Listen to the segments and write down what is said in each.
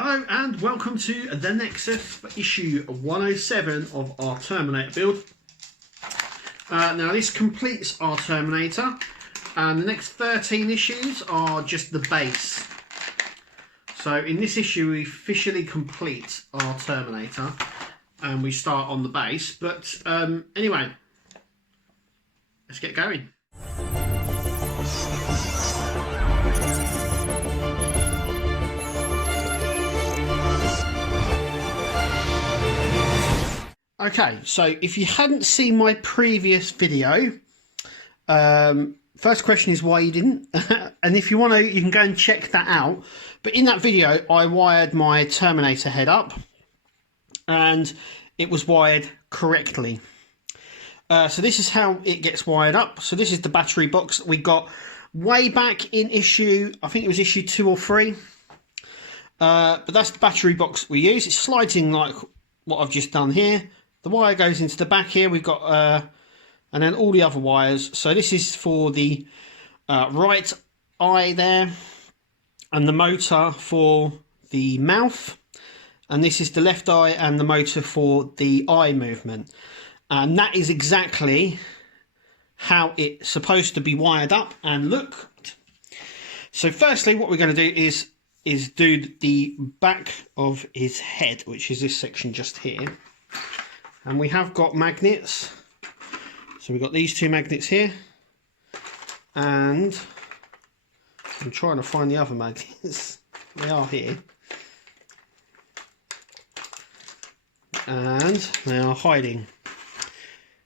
Hello and welcome to the Nexus for issue 107 of our Terminator build. Now this completes our Terminator, and the next 13 issues are just the base. So in this issue we officially complete our Terminator and we start on the base, but anyway, let's get going. Okay, so if you hadn't seen my previous video, first question is why you didn't. And if you want to, you can go and check that out. But in that video, I wired my Terminator head up and it was wired correctly. So this is how it gets wired up. So this is the battery box that we got way back in issue, I think it was issue 2 or 3. But that's the battery box we use. It slides in like what I've just done here. The wire goes into the back here. We've got, and then all the other wires. So this is for the right eye there, and the motor for the mouth. And this is the left eye and the motor for the eye movement. And that is exactly how it's supposed to be wired up and look. So firstly, what we're going to do is do the back of his head, which is this section just here. And we have got magnets. So we've got these two magnets here. And I'm trying to find the other magnets. They are here. And they are hiding.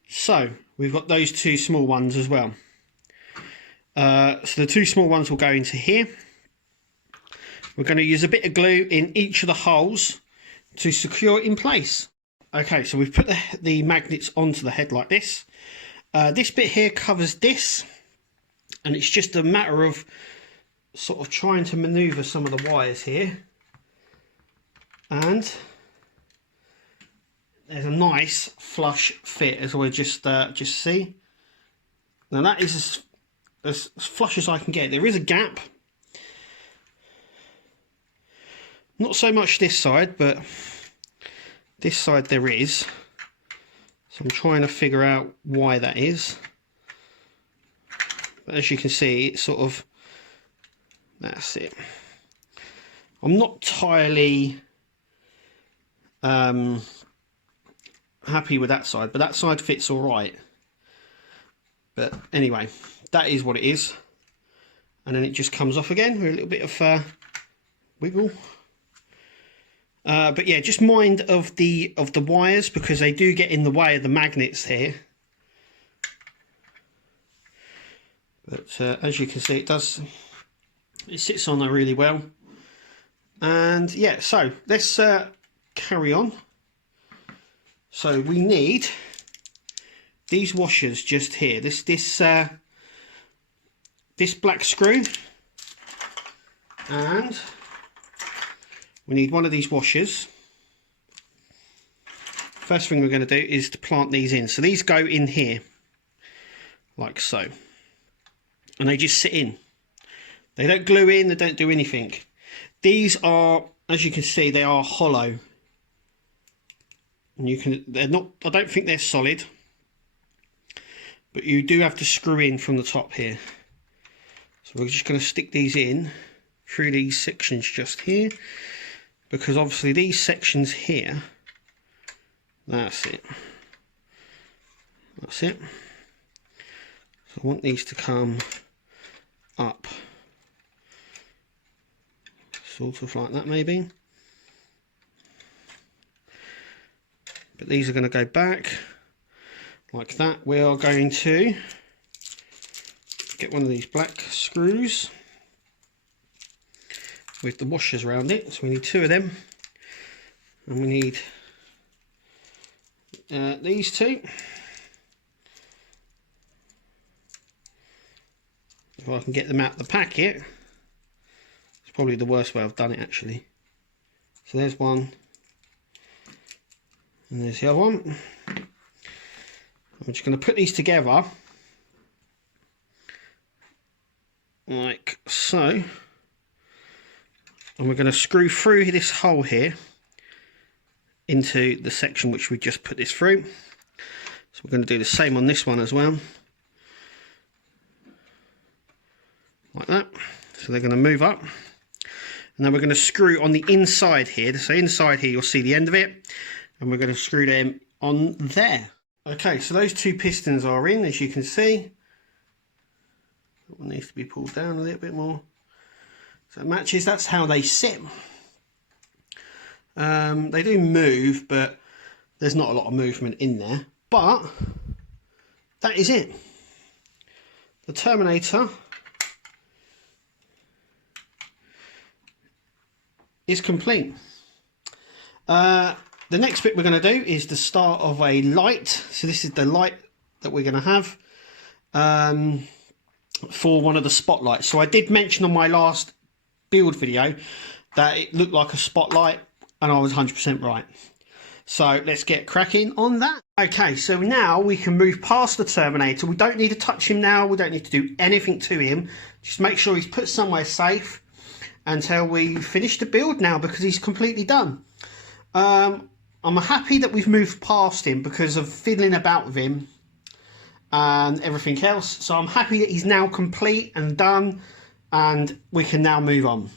So we've got those two small ones as well. So the two small ones will go into here. We're going to use a bit of glue in each of the holes to secure it in place. Okay, so we've put the magnets onto the head like this. This bit here covers this, and it's just a matter of sort of trying to manoeuvre some of the wires here. And there's a nice flush fit, as we'll just see. Now that is as flush as I can get. There is a gap. Not so much this side, but this side there is. So I'm trying to figure out why that is. But as you can see, it's sort of, that's it. I'm not entirely happy with that side, but that side fits all right. But anyway, that is what it is. And then it just comes off again with a little bit of wiggle. But yeah, just mind of the wires, because they do get in the way of the magnets here. But as you can see, it sits on there really well. And yeah, so let's carry on. So we need these washers just here. This black screw, and we need one of these washers. First thing we're going to do is to plant these in. So these go in here, like so. And they just sit in. They don't glue in, they don't do anything. These are, as you can see, they are hollow. And they're not, I don't think they're solid. But you do have to screw in from the top here. So we're just going to stick these in through these sections just here. Because obviously these sections here, that's it. That's it. So I want these to come up. Sort of like that maybe. But these are going to go back like that. We are going to get one of these black screws with the washers around it. So we need 2 of them, and we need these 2. If I can get them out of the packet. It's probably the worst way I've done it actually. So there's one, and there's the other one. I'm just going to put these together like so. and we're going to screw through this hole here into the section which we just put this through. So we're going to do the same on this one as well, like that. So they're going to move up, and then we're going to screw on the inside here. So inside here you'll see the end of it, and we're going to screw them on there. Okay, so those two pistons are in, as you can see. That one needs to be pulled down a little bit more so it matches. That's how they sit. They do move, but there's not a lot of movement in there. But that is it. The Terminator is complete. The next bit we're going to do is the start of a light. So this is the light that we're going to have for one of the spotlights. So I did mention on my last build video that it looked like a spotlight, and I was 100% right. So let's get cracking on that. Okay, so now we can move past the Terminator. We don't need to touch him now. We don't need to do anything to him. Just make sure he's put somewhere safe until we finish the build now, because he's completely done. I'm happy that we've moved past him because of fiddling about with him and everything else. So I'm happy that he's now complete and done, and we can now move on.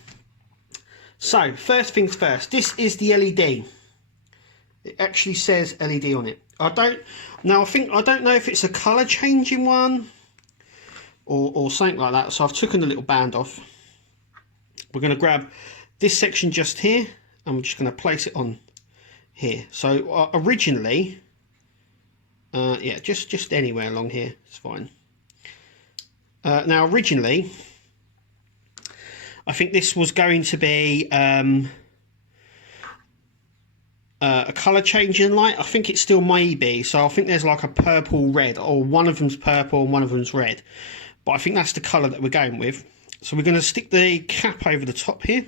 So first things first, this is the LED. It actually says LED on it. I don't know if it's a colour changing one or something like that. So I've taken the little band off. We're going to grab this section just here, and we're just going to place it on here. So originally, yeah, just anywhere along here, it's fine. Now originally, I think this was going to be a colour changing light. I think it still may be. So I think there's like a purple red, or one of them's purple and one of them's red. But I think that's the colour that we're going with. So we're going to stick the cap over the top here.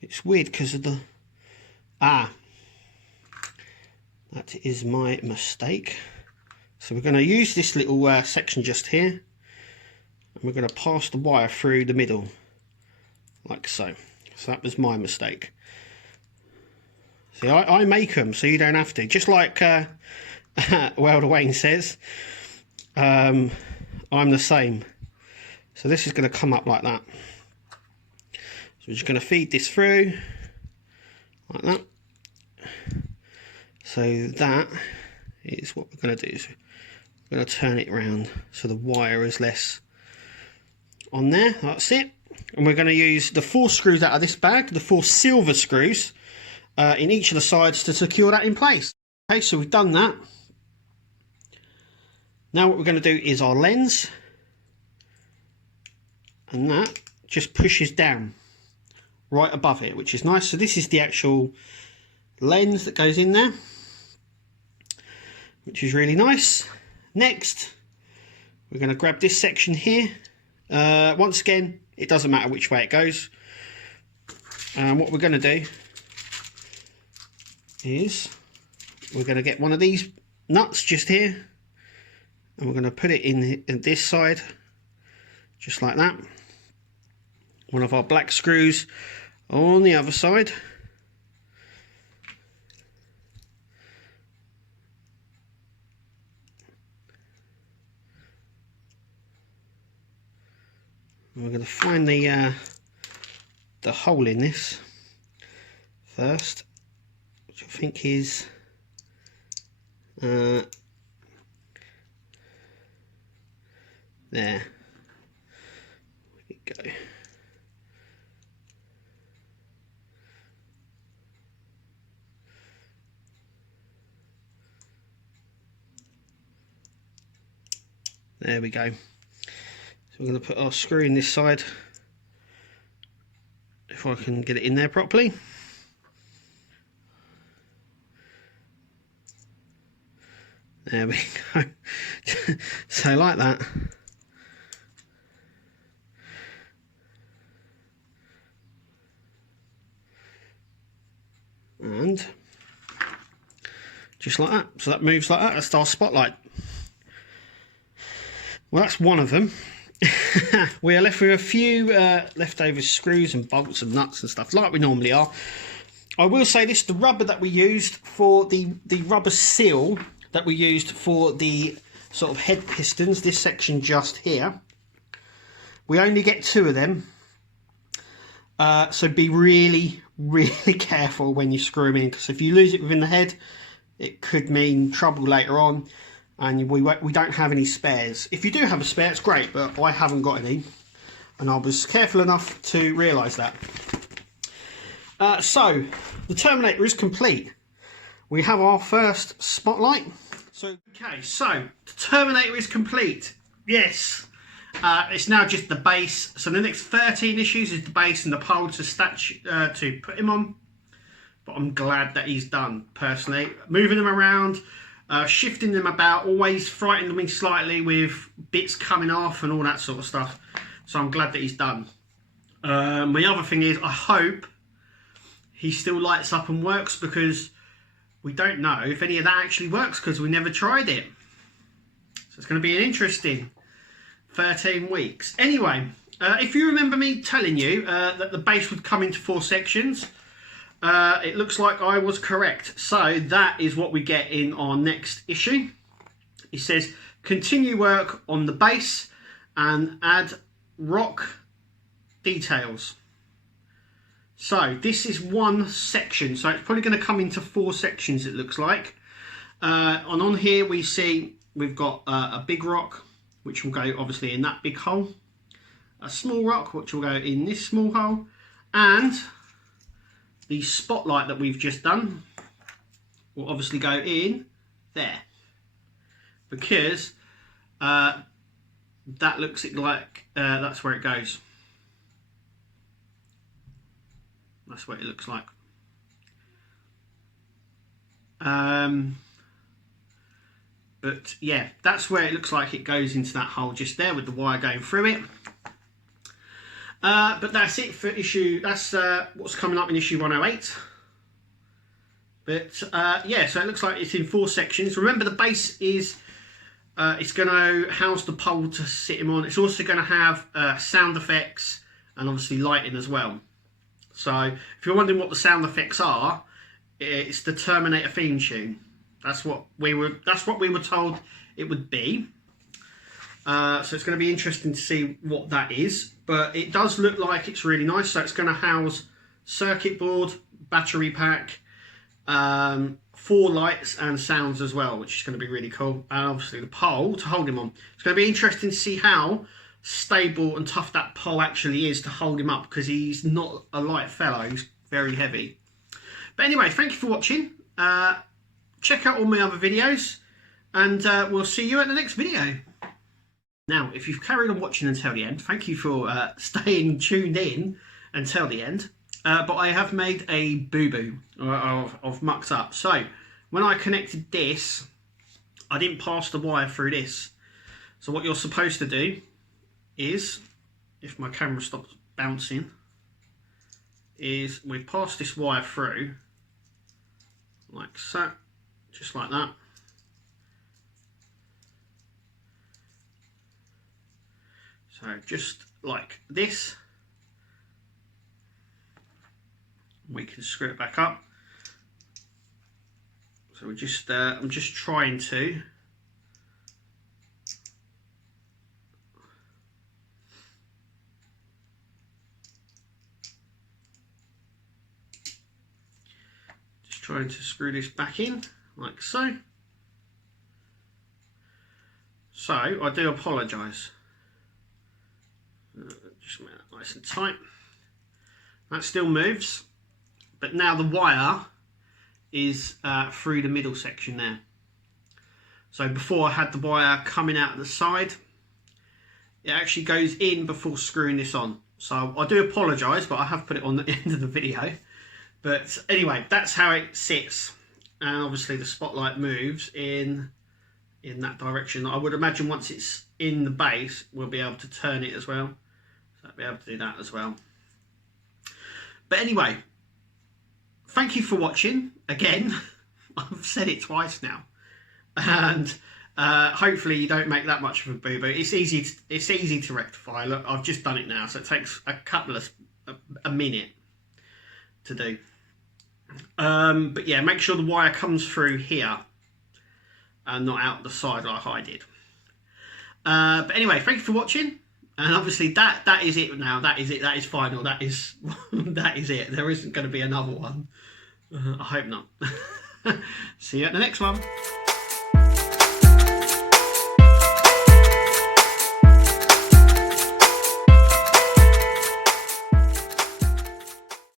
It's weird because of the... that is my mistake. So we're going to use this little section just here, and we're going to pass the wire through the middle, like so. So that was my mistake. See, I make them so you don't have to. Just like Welder Wayne says, I'm the same. So this is going to come up like that. So we're just going to feed this through like that. So that is what we're going to do. So we're going to turn it around so the wire is less on there. That's it. And we're going to use the 4 screws out of this bag, the 4 silver screws in each of the sides to secure that in place. Okay, so we've done that. Now what we're going to do is our lens, and that just pushes down right above it, which is nice. So this is the actual lens that goes in there, which is really nice. Next, we're going to grab this section here. Once again, it doesn't matter which way it goes. And what we're going to do is we're going to get one of these nuts just here, and we're going to put it in this side, just like that. One of our black screws on the other side. We're going to find the hole in this first, which I think is there. We go. There we go. So we're going to put our screw in this side, if I can get it in there properly. There we go. So like that. And just like that. So that moves like that. That's our spotlight. Well, that's one of them. we are left with a few leftover screws and bolts and nuts and stuff like we normally are. I will say this, the rubber that we used for the rubber seal that we used for the sort of head pistons, this section just here, we only get 2 of them. So be really, really careful when you screw them in, because if you lose it within the head, it could mean trouble later on, and we don't have any spares. If you do have a spare, it's great, but I haven't got any, and I was careful enough to realise that. So the Terminator is complete. We have our first spotlight. So okay, so the Terminator is complete. Yes. It's now just the base. So the next 13 issues is the base and the pole to put him on. But I'm glad that he's done, personally. Moving them around, shifting them about, always frightening me slightly with bits coming off and all that sort of stuff. So I'm glad that he's done. My other thing is, I hope he still lights up and works, because we don't know if any of that actually works, because we never tried it. So it's going to be an interesting 13 weeks. Anyway, if you remember me telling you that the base would come into 4 sections, it looks like I was correct. So that is what we get in our next issue. It says continue work on the base and add rock details. So this is 1 section, so it's probably going to come into 4 sections, it looks like. And on here we see we've got a big rock, which will go obviously in that big hole, a small rock which will go in this small hole, and the spotlight that we've just done will obviously go in there, because that looks like that's where it goes. That's what it looks like. But yeah, that's where it looks like it goes into that hole just there, with the wire going through it. But that's it for issue. That's what's coming up in issue 108. But yeah, so it looks like it's in 4 sections. Remember, the base is it's going to house the pole to sit him on. It's also going to have sound effects and obviously lighting as well. So if you're wondering what the sound effects are, it's the Terminator theme tune. That's what we were told it would be. So it's going to be interesting to see what that is. But it does look like it's really nice. So it's going to house circuit board, battery pack, 4 lights and sounds as well, which is going to be really cool. And obviously the pole to hold him on. It's going to be interesting to see how stable and tough that pole actually is to hold him up, because he's not a light fellow. He's very heavy. But anyway, thank you for watching. Check out all my other videos, and we'll see you at the next video. Now, if you've carried on watching until the end, thank you for staying tuned in until the end. But I have made a boo-boo, I've mucked up. So, when I connected this, I didn't pass the wire through this. So what you're supposed to do is, if my camera stops bouncing, is we pass this wire through, like so, just like that. So just like this, we can screw it back up. So we're just, I'm just trying to screw this back in like so. So I do apologise. Just make that nice and tight. That still moves, but now the wire is through the middle section there. So before I had the wire coming out of the side, it actually goes in before screwing this on. So I do apologise, but I have put it on the end of the video. But anyway, that's how it sits, and obviously the spotlight moves in that direction. I would imagine once it's in the base, we'll be able to turn it as well. So I'll be able to do that as well. But anyway, thank you for watching again. I've said it twice now, and Hopefully you don't make that much of a boo-boo. It's easy to rectify. Look, I've just done it now, so it takes a minute to do. But yeah, make sure the wire comes through here and not out the side like I did. But anyway, thank you for watching. And obviously that is it now. That is it. That is final. That is that is it. There isn't going to be another one. I hope not. See you at the next one.